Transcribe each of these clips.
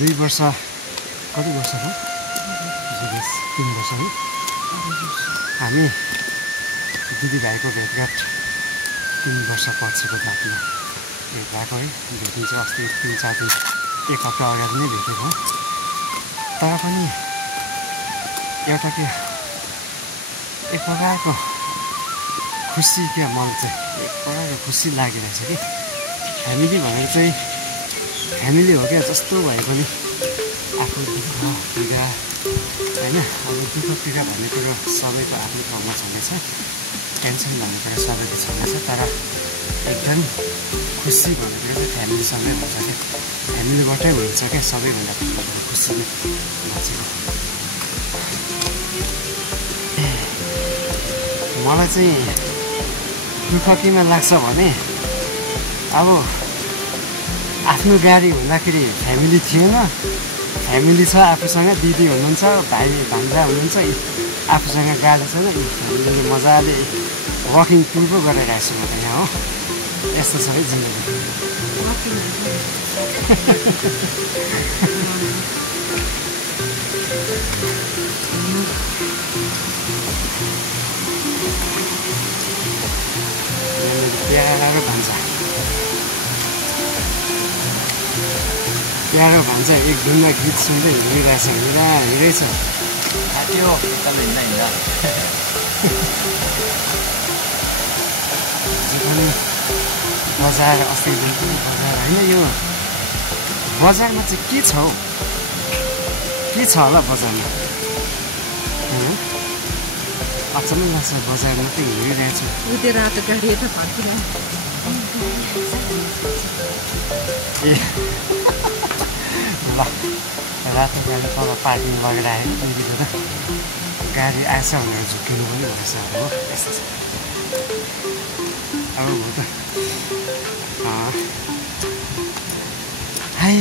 2 वर्ष कति वर्ष हो 3 वर्ष है हामी दिदीभाइको भेटघाट 3 वर्ष पछिको बादमा भेट भएको है भेटिन्छ अस्ति 3-4 दिन 1 हप्ता अगाडि नै भेटेको तर पनि एउटा के एक प्रकारको खुसी क्या मलाई चाहिँ एक प्रकारको खुसी लागिरहेछ कि फ्यामिली भनेर चाहिँ फ्यामिली हो क्या जस्तो भए पनि आफू दुःख पीडा होइन अब दुःख पीडा भन्ने कुरो सबैको आफ्नो ठाउँमा छँदैछ टेन्सन भन्ने कुरो सबैको छँदैछ तर एकदम खुसी भनेको चाहिँ फ्यामिलीसँगै हुन्छ क्या फ्यामिलीबाटै हुन्छ क्या सबैभन्दा खुसी मान्छेको मलाई चाहिँ दुःख केमा लाग्छ भने अब आफ्नो गाडी हुँदाखेरि फ्यामिली थिएन फ्यामिली छ आफूसँग दिदी हुनुहुन्छ भाइ भान्जा हुनुहुन्छ आफूसँग गाडी छैन फ्यामिलीले मजाले वकिङ टुर पो गरिरहेको छु म त यहाँ हो यस्तो छ है जिन्दगी प्यारो भान्जा एक धुनमा गीत सुन्दै हिँडिरहेछ हिँडेछ त्यो एकदम हिँड्दा पनि बजार अस्ति दिन पनि बजार होइन यो बजारमा चाहिँ के छ हौ के छ होला बजारमा अचम्म लाग्छ बजारमा चाहिँ हिँडिरहेछ त्यो रातो गाडी त फर्किन ए ल रातो गाडी तल पार्किङ लगेर आयो दिदीको त गाडी आएछ भनेर झुक्किनु पनि भएछ अब हो यस्तो छ अब हो त हाई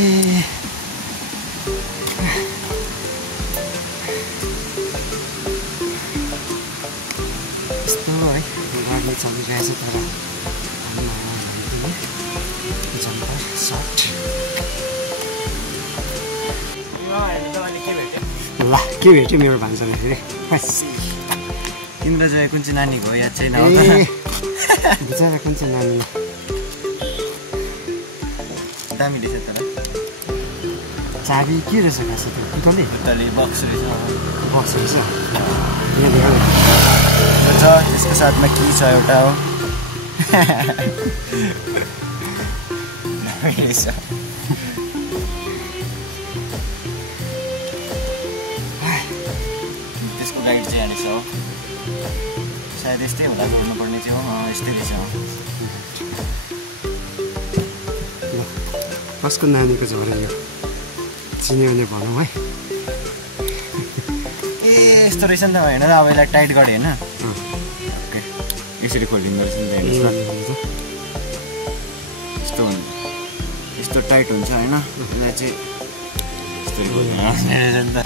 यस्तो है गाडी चलिरहेछ तर जम्पर सर्ट ल के भेट्यो मेरो भान्साले फेरि तिम्रो चाहिँ कुन चाहिँ नानीको हो याद चाहिँ बिचरा कुन चाहिँ नानी दामी रहेछ तर चाबी के रहेछ खास त्यो पुतली बक्स रहेछ बक्स रहेछ छ यसको साथमा के छ एउटा हो त्यसको गाइड चाहिँ हालेको छ हो सायद यस्तै होला गर्नुपर्ने चाहिँ हो यस्तै रहेछ कसको नानीको झरे यो चिन्यो भने भनौँ है ए यस्तो रहेछ नि त होइन अब यसलाई टाइट गरेँ होइन ओके यसरी खोलिँदो रहेछ नि त हेर्नुहोस् न यस्तो हुन्छ यस्तो टाइट हुन्छ होइन यसलाई चाहिँ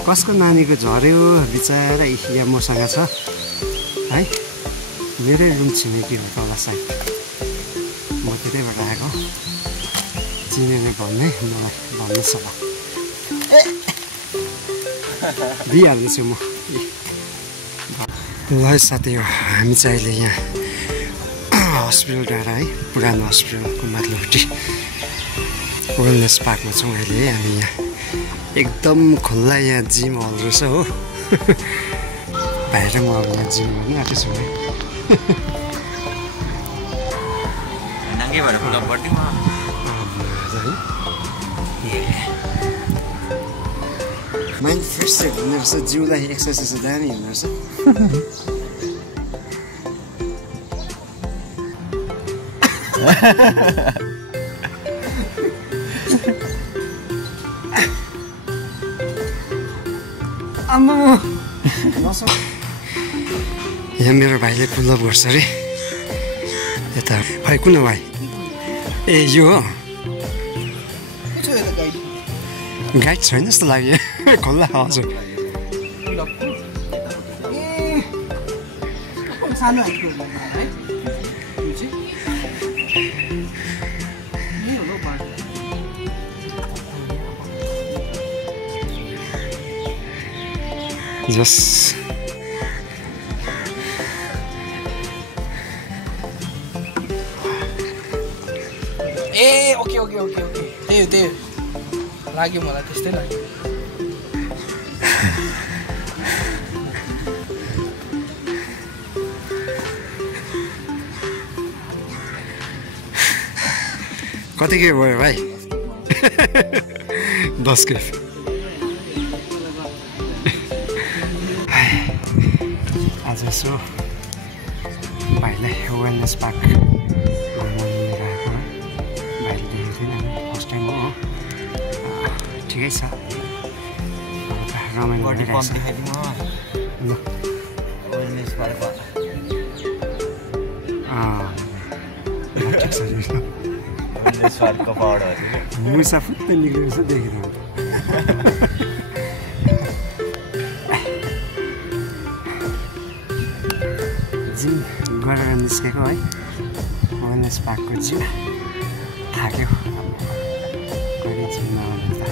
कसको नानीको झऱ्यो बिचरा यहाँ मसँग छ है मेरै रुम छिमेकी हो तल साइड म त्यतैबाट आएको चिनेर भन्ने मलाई भन्ने सल्लाह दिइहाल्नेछु म ल साथी हो हामी चाहिँ अहिले यहाँ हस्पिटल डाँडा है पुरानो हस्पिटलको माथिल्लोपट्टि वेलनेस पार्कमा छौँ अहिले है हामी यहाँ एकदम खुल्ला यहाँ जिम हल रहेछ हो बाहिर म अब यहाँ जिम गर्नु आएको छु है नाङ्गे भएर पुल बढ्ने माइन्ड फ्रेस चाहिँ हुने रहेछ जिउलाई एक्सर्साइज दामी हुने रहेछ यहाँ मेरो भाइले पुलअप गर्छ अरे यता भाइ कुन हो भाइ ए यो हो गाइड छैन जस्तो लाग्यो खोल्ला हजुर जस ए ओके ओके ओके ओके त्यही लाग्यो मलाई त्यस्तै लाग्यो कति के भयो भाइ 10 के आज यसो भाइलाई वेलनेस पार्क घुमाउनु लिएर आएको है भाइले देखेको थिएन फर्स्ट टाइम हो ठिकै छ रमाइलो बडी भइरहेछ। पम्प देखाइदिउँ ल वेलनेस पार्क ठिक छ वेलनेस पार्कको पाउडरहरू मुसा फुत्तै निक्लेको छ देखिरहेको जिम गरेर निस्केको है वेलनेस पार्कको जिम थाक्यो कहिले जिममा आउनु त